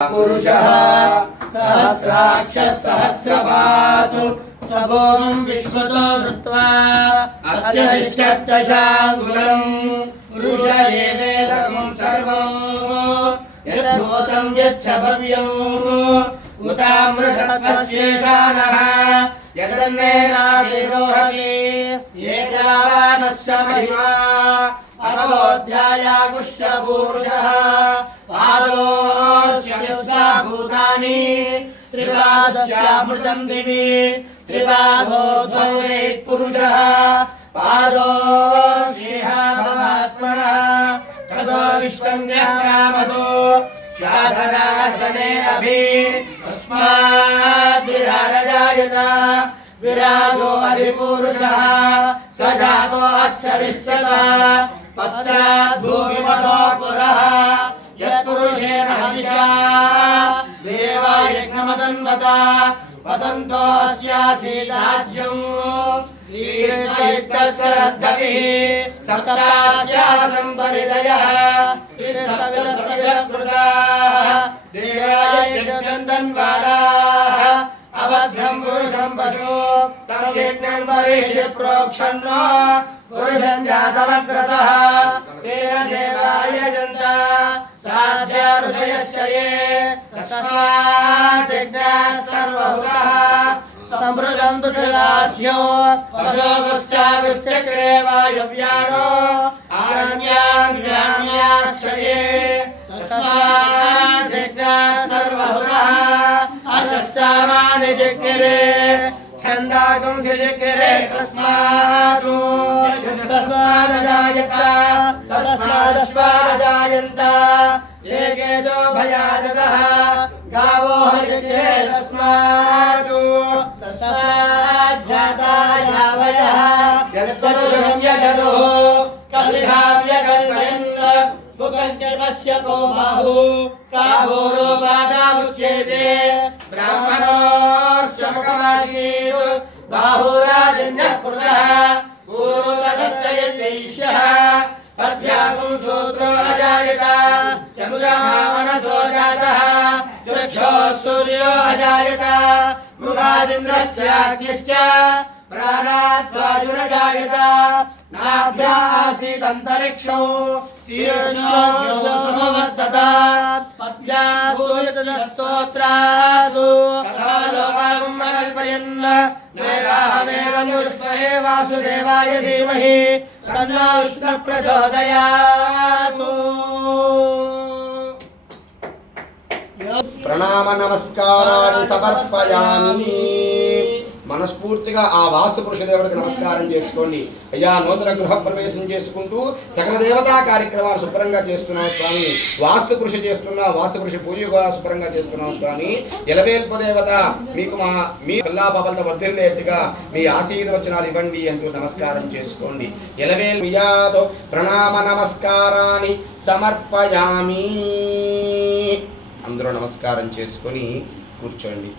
पुरुषः सहस्राक्षः सहस्रपातु सबों विश्वतो वृत्वा अत्यतिष्ठत्तशाङ्कुलम् पुरुष एवेदकम् सर्वम् यद्भूतम् यच्च भव्यम् उतामृतत्वशेषानः यदन्नेनाधिरोहति एतावानस्य महिमा अनवोऽध्यायागुष्यपूरुषः पादोऽस्यस्या भूतानि त्रिपादस्यामृतम् दिवि त्रिपादो द्वैत् पुरुषः पादोऽस्येह भवात्मनः ततो विश्वम् व्याक्रामतो शासनासने अभि तस्माद्विराजजायत विराजो हरिपुरुषः स जातो अच्छरिश्चतः पश्चाद्भूमिमतो पुरः यत्पुरुषेण हविषा देवा यज्ञमदन्वता वसन्तो अस्यासीदाज्यम् श्रीकृष्णैत्यश्रद्धभिः सप्तास्यासम् परिदयः त्रिसप्तसृजकृताः देवाय यज्ञन्दन्वाडाः अबद्धम् पुरुषम् पशु तम् यज्ञम् परिष्य प्रोक्षन्नो पुरुषम् जातमग्रतः तेन देवाय जन्ता साध्या ऋषयस्य ये तस्मात् यज्ञात् सर्वहुतः समृदम् तु ददाध्यो पशोगुश्चागुश्चक्रे वायव्यानो जग्रे छन्दागं जग्रे तस्मात् तस्मादजायत तस्मादश्वादजायन्त एकेजो भयाजतः गावो हरिजग्रे तस्मात् तस्माज्जाता यावयः यत्परुषं यजतो कलिहाव्यकल्पयन् मुखञ्जलस्य को बाहु काहोरोपादामुच्येते ब्राह्मणोऽश्वमुखमासीत् बाहुराजन्यः पुरः पूर्वपदस्य यद्वैश्यः पद्यागुं सूत्रो अजायत चन्द्रमा मनसो जातः चक्षुः सूर्यो अजायत मुखादिन्द्रस्याग्निश्च प्राणाद्वायुरजायत नाभ्या आसीदन्तरिक्षौ शीर्षो समवर्तत पद्या सूर्यतस्तोत्रादु वासुदेवाय धीमहि तन्नो विष्णुप्रचोदयातु प्रणामनमस्काराणि समर्पयामि మనస్ఫూర్తిగా ఆ వాస్తు పురుష దేవుడికి నమస్కారం చేసుకోండి. అయ్యా నూతన గృహ ప్రవేశం చేసుకుంటూ సకల దేవతా కార్యక్రమాలు శుభ్రంగా చేస్తున్నావు స్వామి. వాస్తు కృషి చేస్తున్నా వాస్తు కృషి పూజ కూడా శుభ్రంగా చేస్తున్నావు స్వామి. ఎలవేల్పు దేవత మీకు మా మీ పిల్లాపబలత వర్ధిల్లేట్టుగా మీ ఆశీర్వచనాలు ఇవ్వండి అంటూ నమస్కారం చేసుకోండి. ఎలవేలు వియాతో ప్రణామ నమస్కారాన్ని సమర్పయామి. అందరూ నమస్కారం చేసుకొని కూర్చోండి.